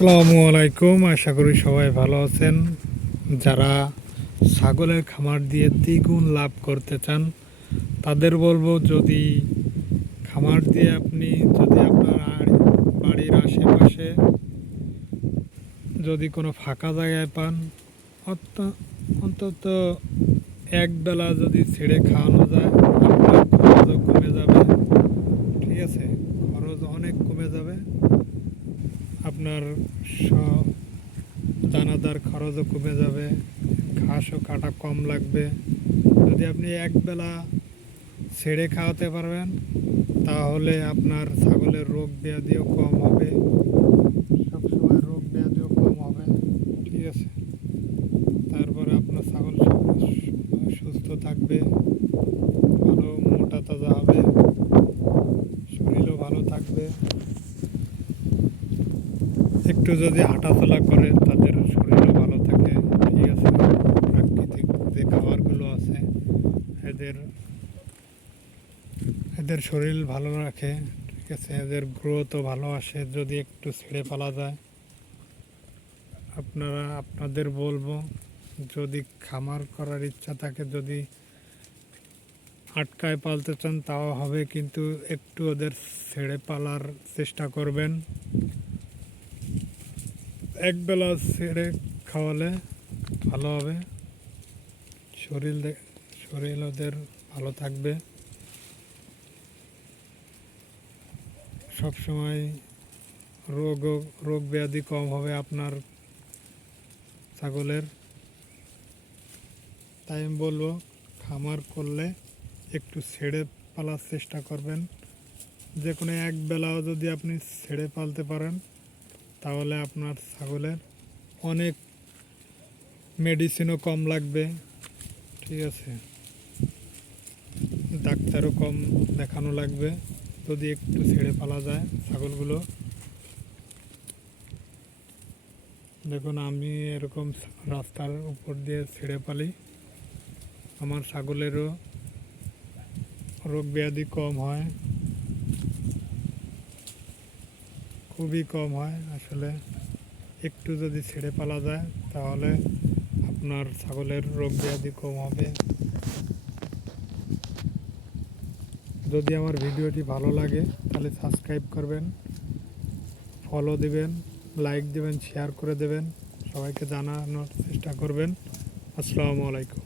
আসসালামু আলাইকুম। আশা করি সবাই ভালো আছেন। যারা ছাগলের খামার দিয়ে দ্বিগুণ লাভ করতে চান তাদের বলবো, যদি খামার দিয়ে আপনি যদি আপনার বাড়ির আশেপাশে যদি কোনো ফাঁকা জায়গায় পান, অন্তত এক বেলা যদি ছেড়ে খাওয়ানো যায়, আপনার খরচও কমে যাবে। ঠিক আছে, খরচ অনেক কমে যাবে। আপনার দানাদার খরচও কমে যাবে, ঘাসও কাটা কম লাগবে। যদি আপনি একবেলা ছেড়ে খাওয়াতে পারবেন তাহলে আপনার ছাগলের রোগ ব্যাধিও কম হবে, সবসময় রোগ ব্যাধিও কম হবে। ঠিক আছে, তারপরে আপনার ছাগল সুস্থ থাকবে, ভালো মোটা তাজা হবে, শরীরও ভালো থাকবে। একটু যদি হাঁটাচলা করে তাদের শরীরও ভালো থাকে। ঠিক আছে, প্রাকৃতিক যে খাবারগুলো আছে এদের এদের শরীর ভালো রাখে। ঠিক আছে, এদের গ্রোথও ভালো আসে যদি একটু ছেড়ে ফেলা যায়। আপনাদের বলবো, যদি খামার করার ইচ্ছা থাকে, যদি আটকায় পালতে চান তাও হবে, কিন্তু একটু ওদের ছেড়ে পালার চেষ্টা করবেন। একবেলা ছেড়ে খাওয়ালে ভালো হবে, শরীর শরীর ওদের ভালো থাকবে। সবসময় রোগ রোগ ব্যাধি কম হবে আপনার ছাগলের। তাই আমি বলবো, খামার করলে একটু ছেড়ে পালার চেষ্টা করবেন। যে কোনো এক বেলাও যদি আপনি ছেড়ে পালতে পারেন তাহলে আপনার ছাগলের অনেক মেডিসিনও কম লাগবে। ঠিক আছে, ডাক্তারও কম দেখানো লাগবে যদি একটু ছেড়ে পালা যায় ছাগলগুলো। দেখুন, আমি এরকম রাস্তার উপর দিয়ে ছেড়ে পালি, আমার ছাগলেরও রোগ ব্যাধি কম হয়, খুবই কম হয়। আসলে একটু যদি ছেড়ে পালা যায় তাহলে আপনার ছাগলের রোগ ব্যাধি কম হবে। যদি আমার ভিডিওটি ভালো লাগে তাহলে সাবস্ক্রাইব করবেন, ফলো দেবেন, লাইক দেবেন, শেয়ার করে দেবেন, সবাইকে জানানোর চেষ্টা করবেন। আসসালামু আলাইকুম।